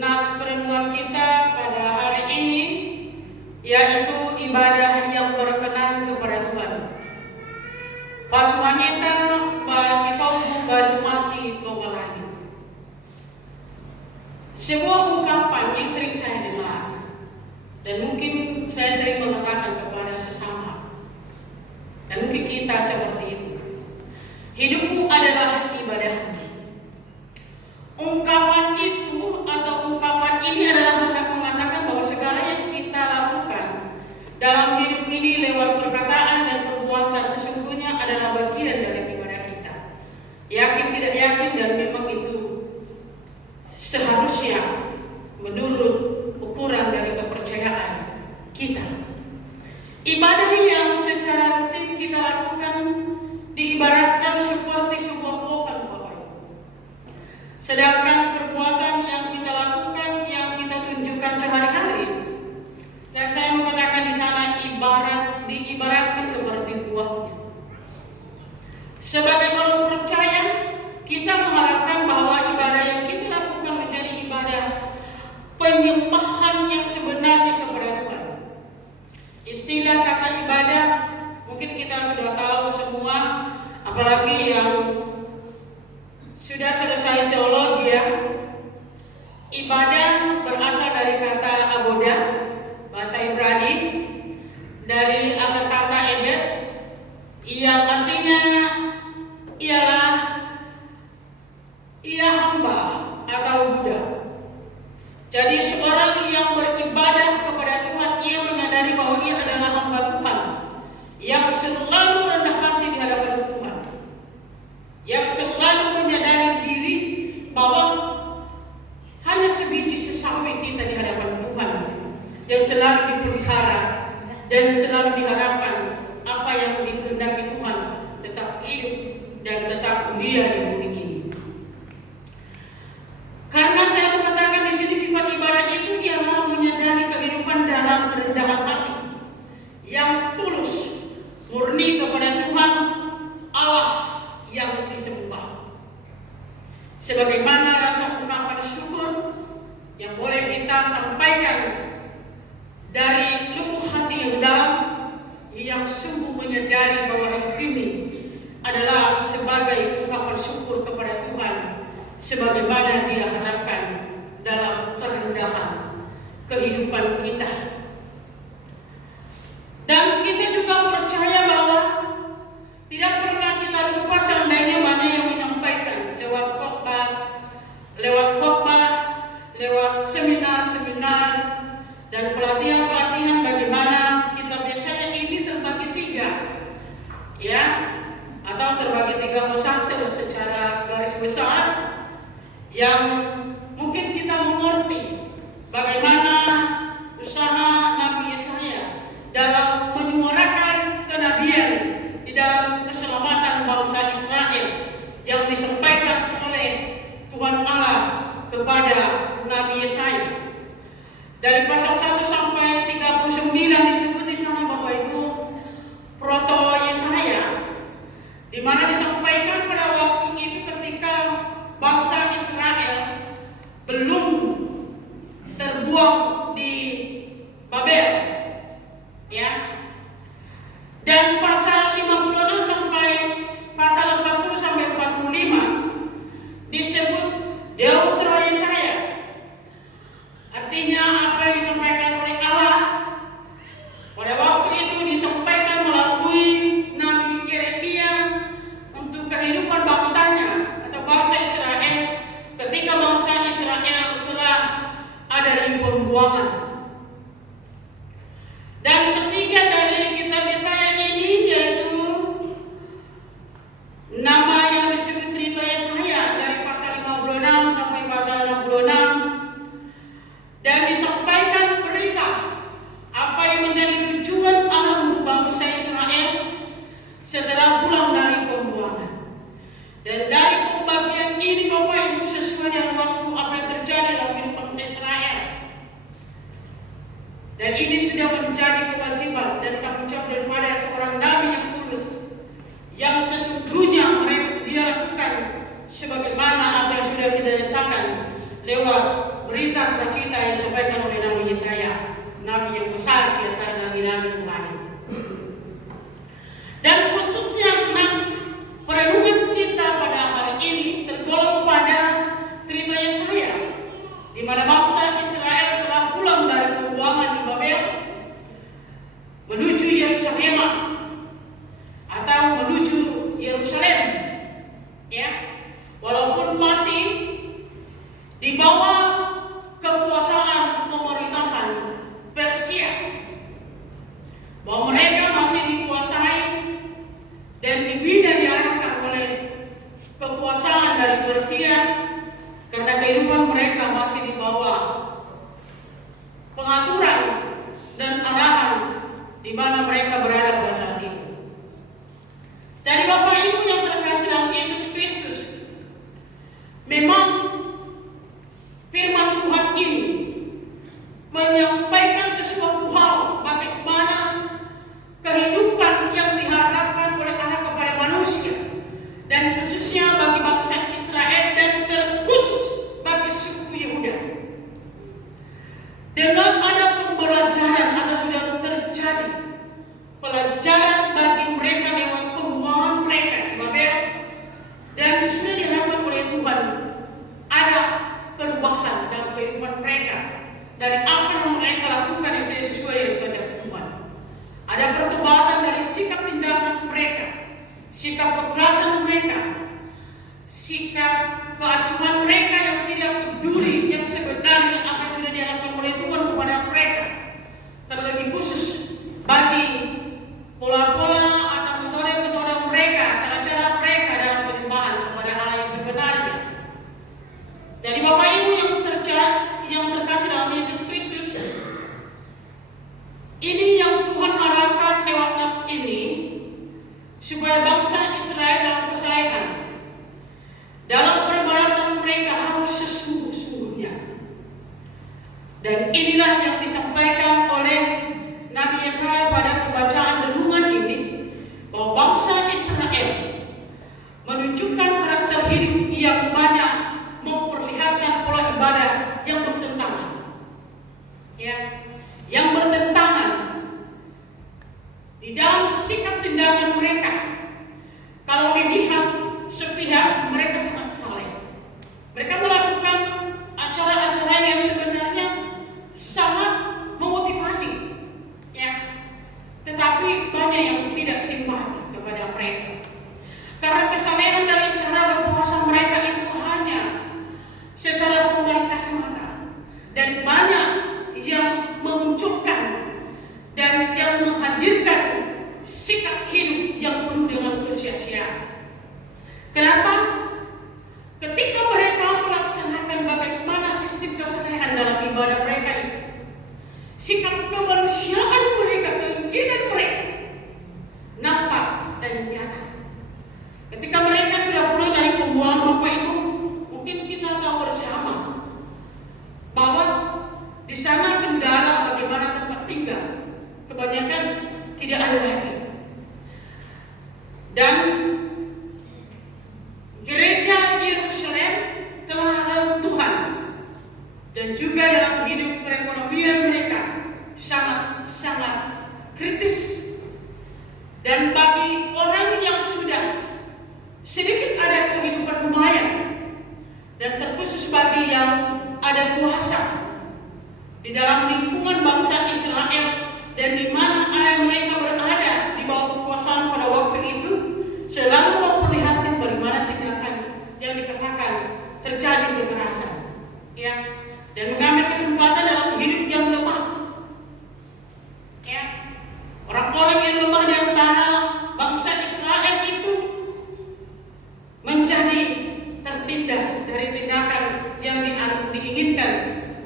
nas perenungan kita pada hari ini, yaitu ibadah yang berkenan kepada Tuhan. Pas wanita basikau baju masih pengolahi. Sebuah ungkapan yang sering saya dengar, dan mungkin saya sering mengatakan kepada sesama, dan mungkin kita seperti itu. Hidupmu adalah ibadah. Ungkapan itu atau ungkapan ini adalah hendak mengatakan bahwa segala yang kita lakukan dalam hidup ini lewat perkataan dan perbuatan sesungguhnya adalah bagian dari ibadah kita. Yakin tidak yakin, dan memang itu seharusnya menurut ukuran dari kepercayaan kita. Ibadah yang secara rutin kita lakukan diibaratkan seperti sebuah pohon, Bapak. Sedangkan perbuatan yang kita lakukan, yang kita tunjukkan sehari-hari, dan saya mengatakan di sana diibaratkan seperti buahnya. Sebagai orang percaya, kita mengharapkan bahwa ibadah yang kita lakukan menjadi ibadah penyembahan yang sebenarnya kepada Tuhan. Istilah kata ibadah mungkin kita sudah tahu semua, apalagi yang sudah selesai teologi ya. Ibadah berasal dari kata aboda, bahasa Ibrani, dari akar kata ebed, yang artinya ialah ia hamba atau budak. Jadi seorang yang beribadah kepada Tuhan, ia menyadari bahwa ia adalah hamba Tuhan yang selalu rendah hati di hadapan Tuhan, yang selalu menyadari diri bahwa hanya sebiji sesampai kita di hadapan Tuhan, yang selalu dipelihara dan selalu diharapkan apa yang dikehendaki Tuhan tetap hidup dan tetap mulia di bumi ini. Karena saya mengatakan di sini sifat ibadah itu ialah menyadari kehidupan dalam kerendahan hati yang tulus, murni kepada Tuhan Allah yang disembah. Sebagaimana rasa ungkapan syukur yang boleh kita sampaikan dari lubuk hati yang dalam, yang sungguh menyadari bahwa hidup ini adalah sebagai ungkapan syukur kepada Tuhan, sebagaimana Dia harapkan dalam kerendahan kehidupan kita. Dan kita juga percaya bahwa tidak pernah kita lupa seandainya mana yang menyampaikan lewat khotbah, lewat seminar-seminar dan pelatihan-pelatihan, bagaimana kita biasanya ini terbagi tiga, ya, atau terbagi tiga fase secara garis besar, yang mungkin kita mengerti bagaimana usaha Nabi Yesaya dalam menyuarakan kenabian di dalam keselamatan bangsa Israel yang disampaikan oleh Tuhan Allah kepada Nabi Yesaya. Dari pasal 1 sampai 39 disebut di sana, Bapak Ibu, proto Yesaya, di mana disampaikan pada waktu itu ketika bangsa Israel belum terbuang di Babel, ya. Dan pasal 56 sampai pasal 40 sampai 45 disebut Deutero Yesaya. Artinya apa yang disampaikan oleh Allah pada waktu itu disampaikan melalui Nabi Yeremia untuk kehidupan bangsanya atau bangsa Israel ketika bangsa Israel telah ada di pembuangan. Dan ketiga dari kitab Yesaya ini yaitu nama yang disebut Trito Yesaya dari pasal 56 sampai pasal 66, dan disampaikan berita apa yang menjadi tujuan Allah untuk bangsa Israel setelah pulang dari pembuangan. Dan dari pembagian ini, Bapak Ibu, sesuai dengan waktu apa yang terjadi dalam hidup bangsa Israel. Dan ini sudah menjadi kewajiban dan tanggung jawab daripada seorang nabi yang tulus, yang sesungguhnya dia lakukan sebagaimana apa yang sudah kita nyatakan lewat berita sukacita yang disampaikan oleh Nabi Yesaya, Nabi yang besar di antara nabi-nabi yang lain. Dan khususnya perenungan kita pada hari ini tergolong pada cerita Yesaya, di mana bangsa Israel telah pulang dari pembuangan di Babel menuju Yerusalem atau menuju Yerusalem, ya, walaupun masih di bawah kekuasaan pemerintahan Persia, bahwa mereka masih dikuasai dan dibina diarahkan oleh kekuasaan dari Persia karena kehidupan mereka masih di bawah pengaturan dan arahan di mana mereka berada pada saat itu. Dari Bapak Ibu yang terkasih dalam Yesus Kristus, memang firman Tuhan ini menyampaikan sesuatu hal bagaimana kehidupan yang diharapkan oleh Allah kepada manusia, dan khususnya bagi bangsa Israel dan terkhusus bagi suku Yehuda. Dengan ada pembelajaran atau sudah terjadi pelajaran bagi mereka lewat pembuangan mereka di Babel, dan sudah diharapkan oleh Tuhan ada perubahan dalam kehidupan mereka dari apa yang mereka lakukan yang tidak sesuai dengan kehendak Tuhan. Ada pertobatan dari sikap tindakan mereka, sikap kekerasan mereka, sikap keacuhan mereka yang tidak peduli yang sebenarnya apa yang sudah diharapkan oleh Tuhan kepada mereka. Terlebih khusus bagi pola-pola atau metode-metode mereka, cara-cara mereka dalam penyembahan kepada Allah yang sebenarnya. Jadi Bapak Ibu yang terkasih dalam Yesus Kristus, ini yang Tuhan harapkan lewat nats ini, supaya bangsa Israel dalam kesalehan, dalam peribadatan mereka harus sesungguh-sungguhnya. Dan inilah yang disampaikan oleh Nabi Yesaya pada pembacaan renungan ini, bahwa bangsa Israel menunjukkan karakter hidup yang banyak memperlihatkan pola ibadah yang bertentangan, ya, yang bertentangan di dalam sikap tindakan mereka. Kalau dilihat sepihak, mereka sangat saleh. Mereka melakukan acara-acara yang sebenarnya sangat memotivasi, ya, tetapi banyak yang tidak simpati kepada mereka karena kesalehan dari cara berpuasa mereka itu hanya secara formalitas semata, dan banyak yang memunculkan dan yang menghadirkan sikap hidup yang penuh dengan kesia-siaan. Kenapa? Ketika mereka melaksanakan bagaimana sistem kesalehan dalam ibadah mereka itu, sikap kemanusiaan mereka, keinginan mereka nampak dan nyata. Ketika mereka sudah pulang dari pembuangan, Bapak Ibu, mungkin kita tahu bersama bahwa di sana kendala bagaimana tempat tinggal kebanyakan tidak ada lagi. Dan gereja Yerusalem telah runtuhan, dan juga dalam hidup perekonomian mereka sangat kritis. Dan bagi orang yang sudah sedikit ada kehidupan lumayan, dan terkhusus bagi yang ada kuasa di dalam lingkungan bangsa Israel, dan di mana ayah mereka berada di bawah kekuasaan pada waktu itu, selalu memperlihatkan bagaimana tindakan yang dikatakan terjadi kekerasan, ya, dan mengambil kesempatan dalam hidup yang lemah, ya. Orang-orang yang lemah di antara bangsa Israel itu menjadi tertindas dari tindakan yang diinginkan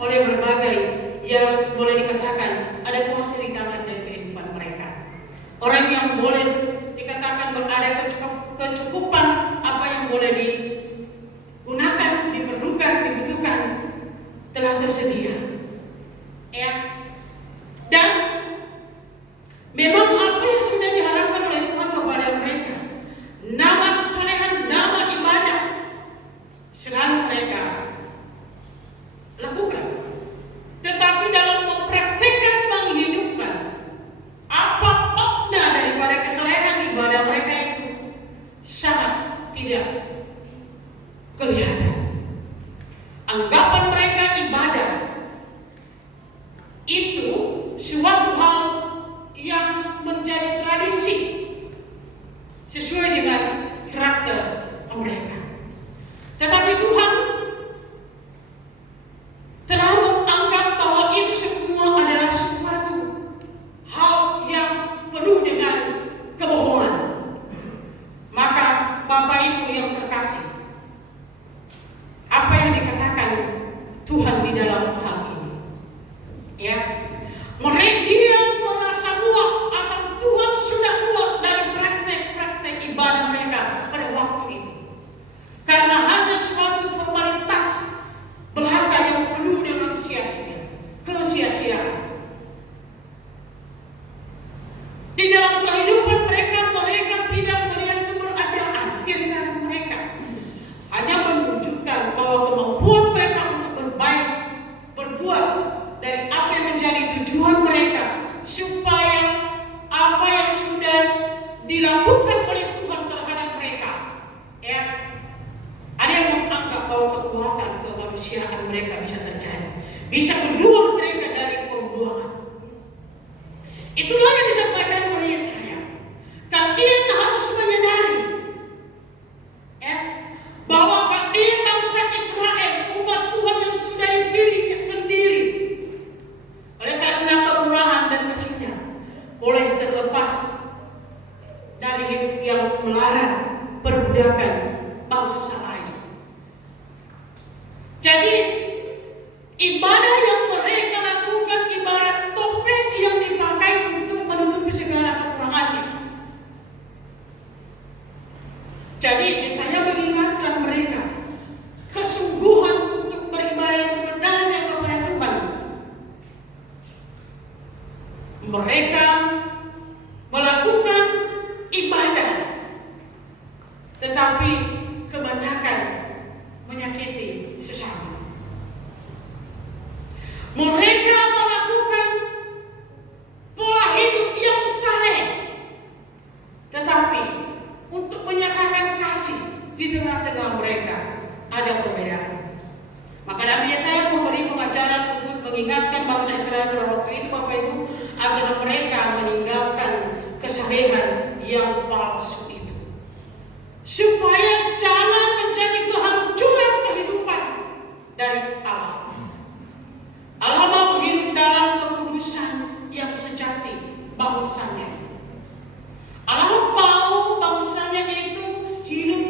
oleh berbagai yang boleh dikatakan ada kuasa di tangan dan kehidupan mereka. Orang yang boleh dikatakan berada kecukupan apa yang boleh digunakan, diperlukan, dibutuhkan telah tersedia, ya. Dan memang apa yang sudah diharapkan oleh Tuhan kepada mereka, nama kesalehan, nama ibadah, selalu mereka lakukan. Anggapan mereka ibadah itu suatu hal yang menjadi tradisi sesuai dengan karakter mereka. Tetapi Tuhan telah menganggap bahwa itu semua adalah suatu hal yang penuh dengan kebohongan. Maka Bapak Ibu yang terkasih, apa yang dikatakan Tuhan di dalam hal ini? Ya, mereka dia merasa muak atau Tuhan sudah muak dari praktek-praktek ibadah mereka pada waktu itu. Karena hanya suatu formalitas belaka yang penuh dengan kesia-siaan. Di dalam kehidupan mereka tidak melihat keberadaan keinginan mereka. Hanya menunjukkan bahwa kemampuan mereka untuk berbuat dari apa yang menjadi tujuan mereka, supaya apa yang sudah dilakukan oleh Tuhan terhadap mereka, ya, ada yang menganggap bahwa kekuatan kemanusiaan mereka bisa terjadi, bisa keluar mereka dari pembuangan. Itulah yang disampaikan oleh Yesaya. Kalian harus menyadari, ya, bahwa kalian bangsa Israel, umat Tuhan yang sudah dipilih sendiri, oleh karena kemurahan dan kasih-Nya, boleh terlepas dari hidup yang melarang perbudakan bangsa lain. Jadi ibadah yang mereka lakukan ibarat topeng yang dipakai untuk menutupi segala kekurangannya. Jadi saya mengingatkan mereka kesungguhan untuk beribadah yang sebenarnya kepada Tuhan. Mereka melakukan ibadah, tetapi kebanyakan menyakiti sesama. Mereka melakukan pola hidup yang saleh, tetapi untuk menyatakan kasih di tengah-tengah mereka ada perbedaan. Maka Nabi Yesaya memberi pengajaran untuk mengingatkan bangsa Israel pada waktu itu, Bapak Ibu, agar mereka meninggalkan kesalehan yang palsu itu, supaya jangan menjadi kehancuran kehidupan dari Allah. Allah mau hidup dalam kekudusan yang sejati bangsanya. Allah mau bangsanya itu hidup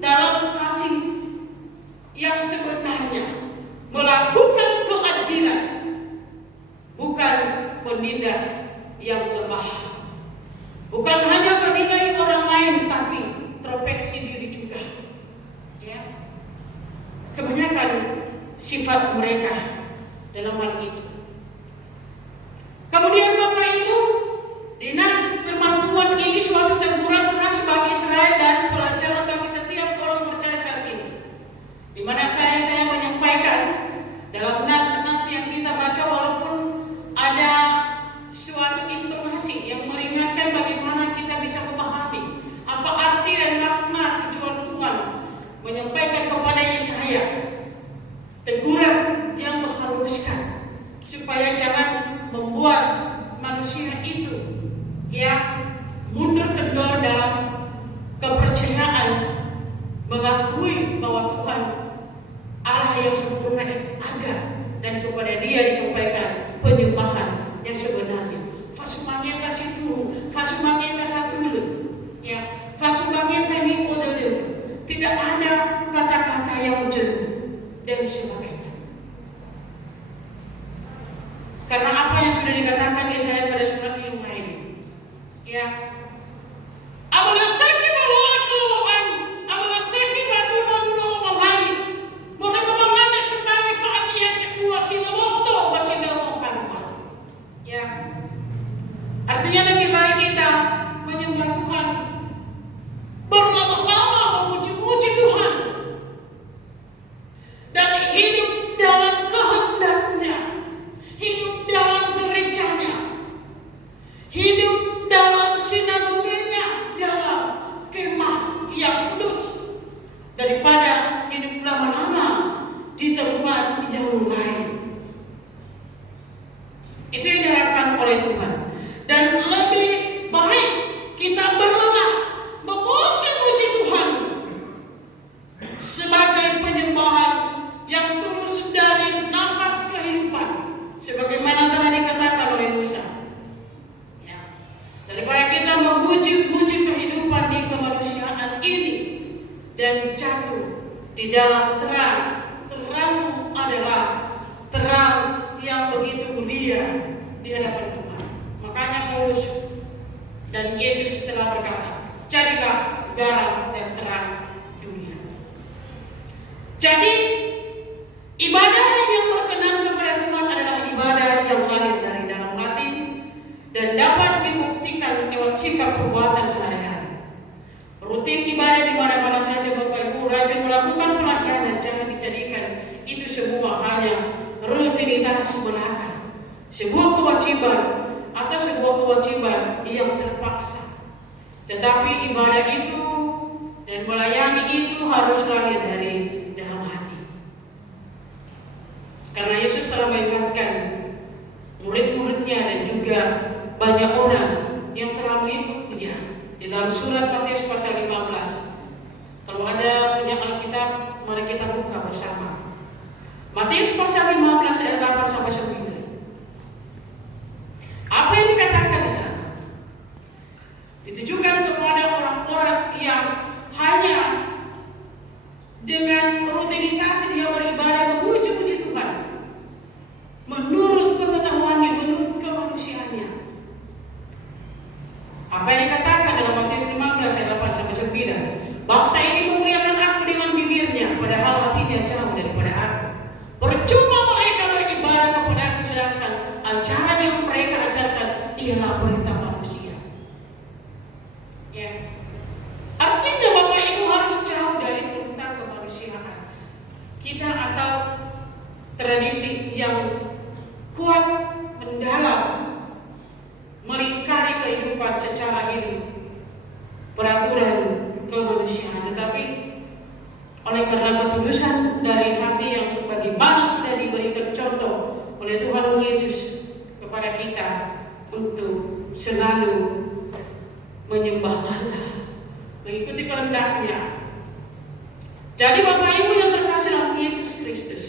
dalam kasih yang sebenarnya, melakukan keadilan, bukan menindas yang lemah. Bukan hanya menilai orang lain, tapi introspeksi diri juga. Ya. Kebanyakan sifat mereka dalam hal itu. Kemudian Bapak Ibu, dinas firman Tuhan ini suatu teguran keras bagi Israel dan pelajaran bagi setiap orang percaya saat ini. Di mana saya menyampaikan dalam nats-nats yang kita baca, walaupun ada suatu intonasi yang meringankan bagaimana kita bisa memahami apa arti dan makna tujuan Tuhan menyampaikan kepada Yesaya teguran yang menghaluskan, supaya jangan membuat manusia itu, ya, mundur kendor dalam kepercayaan, mengakui bahwa Tuhan Allah yang sempurna itu ada, dan kepada Dia disampaikan penyembahan yang sebenarnya. Fasumangeta situ, fasumangeta satulu, ya, fasumangeta ini odode. Tidak ada kata-kata yang jenuh dan sebagainya. Karena apa yang sudah dikatakan Yesaya pada surat yang lain, ya, apabila sakit bahwa kelewaan, apabila sakit batu manusia lain, mereka mengatakan sebagai keadilan sebuah silamoto basilamokan, ya. Artinya lebih baik kita menyembah Tuhan, berlama-lama memuji-muji Tuhan, dan hidup dalam kehendak-Nya, hidup dalam gerejanya, hidup dalam sinar mulia di hadapan Tuhan. Makanya Paulus dan Yesus telah berkata, jadilah garam dan terang dunia. Jadi ibadah yang berkenan kepada Tuhan adalah ibadah yang lahir dari dalam hati dan dapat dibuktikan lewat sikap perbuatan sehari-hari. Rutin ibadah di mana-mana saja Bapak Ibu, rajin melakukan pelayanan, jangan dijadikan itu semua hanya rutinitas belaka, sebuah kewajiban atau sebuah kewajiban yang terpaksa. Tetapi ibadah itu dan melayani itu harus lahir dari dalam hati. Karena Yesus telah mengingatkan murid-muridnya dan juga banyak orang yang telah mengikut Dia di dalam surat Matius pasal 15. Kalau ada punya Alkitab, mari kita buka bersama. Matius pasal 15 ayat 8 sampai 9. Apa yang dikatakan di sana? Ditujukan kepada orang-orang yang hanya dengan rutinitas dia beribadah memuji-muji Tuhan menurut pengetahuannya, menurut kemanusiaannya. Apa yang dikatakan dalam Matius 15 ayat 8 sampai 9? Bangsa ini memuliakan aku dengan bibirnya, padahal hatinya jauh daripada aku. Percuma mereka beribadah kepada aku, sedangkan ajaran yang mereka ajarkan ialah perintah manusia. Ya. Artinya Bapak Ibu harus jauh dari perintah kemanusiaan kita atau tradisi yang kuat mendalam melingkari kehidupan secara hidup, peraturan kemanusiaan. Tetapi oleh karena ketulusan dari hati yang bagaimana sudah diberikan contoh oleh Tuhan Yesus kepada kita untuk selalu menyembah Allah, mengikuti kehendak-Nya. Jadi Bapak Ibu yang terkasih dalam Yesus Kristus,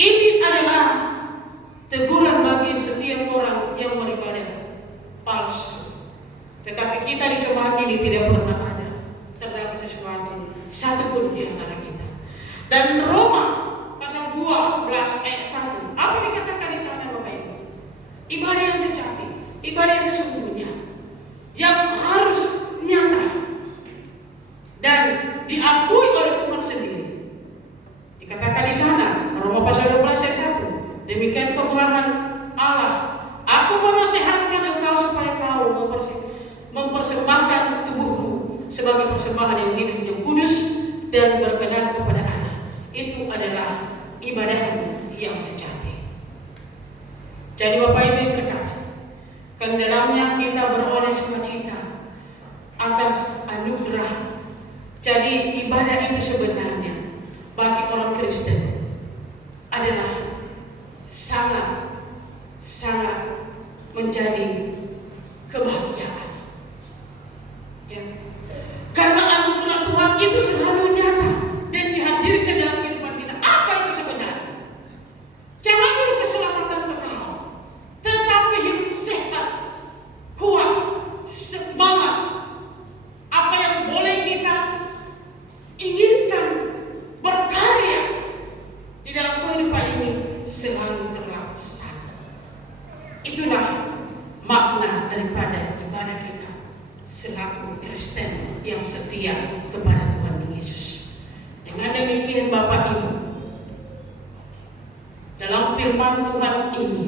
ini adalah teguran bagi setiap orang yang beribadah palsu. Tetapi kita dicemooh ini tidak pernah ada terdapat sesuatu satupun di antara kita. Dan Roma pasal 12 ayat 1, apa yang dikatakan di sana Bapak Ibu? Ibadah yang sejati, ibadah yang sesungguhnya, yang harus nyata dan diakui oleh Tuhan sendiri. Dikatakan di sana Roma pasal 12 ayat 1, demikian kemurahan Allah, aku menasihatkan engkau supaya kau mempersembahkan tubuhmu sebagai persembahan yang hidup, yang kudus dan berkenan kepada Allah. Itu adalah ibadah yang sejati. Jadi Bapak Ibu yang terkasih, kan dalamnya kita beroleh sukacita atas anugerah. Jadi ibadah itu sebenarnya bagi orang Kristen adalah sangat menjadi kebahagiaan. Ya. Karena anugerah Tuhan itu selalu nyata dan dihadirkan dalam kehidupan kita. Apa itu sebenarnya? Jangan hidup keselamatan kekal, tetapi hidup sehat, kuat, semangat. Apa yang boleh kita inginkan berkarya di dalam kehidupan ini selalu terlaksana. Itulah makna daripada ibadah kita selaku Kristen yang setia kepada Tuhan Yesus. Dengan demikian Bapak Ibu, dalam firman Tuhan ini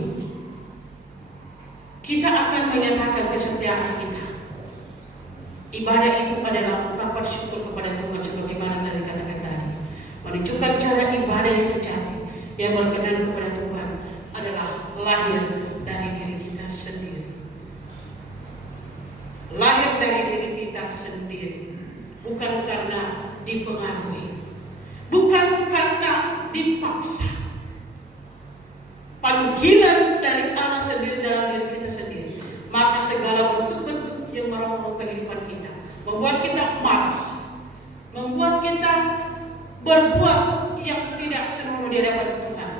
kita akan menyatakan kesetiaan kita. Ibadah itu adalah ungkapan syukur kepada Tuhan sebagaimana tadi katakan tadi. Menunjukkan cara ibadah yang sejati yang berkenan kepada Tuhan adalah lahir dari diri kita sendiri. Lahir dari diri kita sendiri, bukan karena dipengaruhi, bukan karena dipaksa. Panggilan dari Allah sendiri dalam diri kita sendiri. Maka segala bentuk-bentuk yang merongrong kehidupan kita, membuat kita malas, membuat kita berbuat yang tidak senonoh di hadapan Tuhan.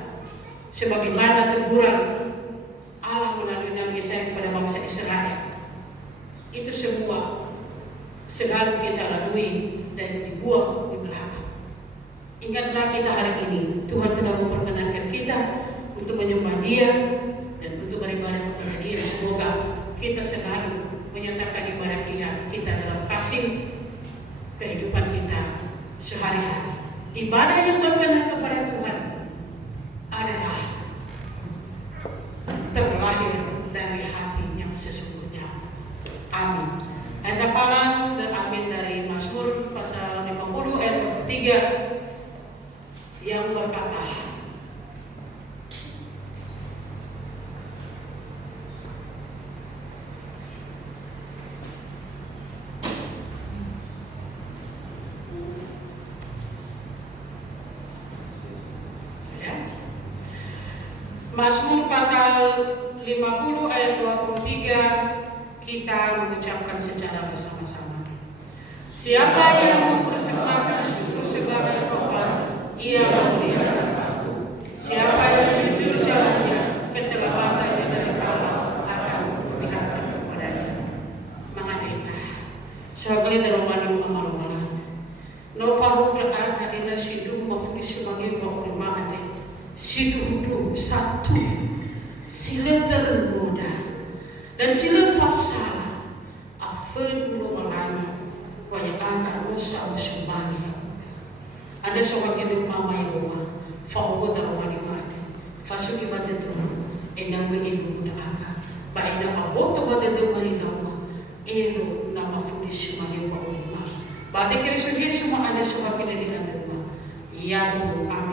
Sebagaimana teguran Allah melalui Nabi Yesaya kepada bangsa Israel. Itu semua selalu kita lalui dan dibuang di belakang. Ingatlah kita hari ini, Tuhan telah memperkenankan kita untuk menyembah Dia berkata, Mazmur pasal 50 ayat 23 kita mengucapkan secara bersama-sama. Siapa yang mempersembahkan syukur sebagai korban, ia memuliakan aku. Siapa yang jujur jalannya, keselamatannya dari Allah akan memperlihatkan kepadanya. Mengadeka sekali dalam mani amalan. No faru doa kadina sidu mafuni sebagai korban ade. Sidu satu sila termuda dan sila fasal afen ulo malani waya angka nusa usumani ada sobat hidup mama Yehovah faugo tarawani mane fasuki badetu enang ibu muda aga baina aboto badetu maninawa elo nama fundis mane wa umma bade kiri semua ada sobat hidup di anda ya amin.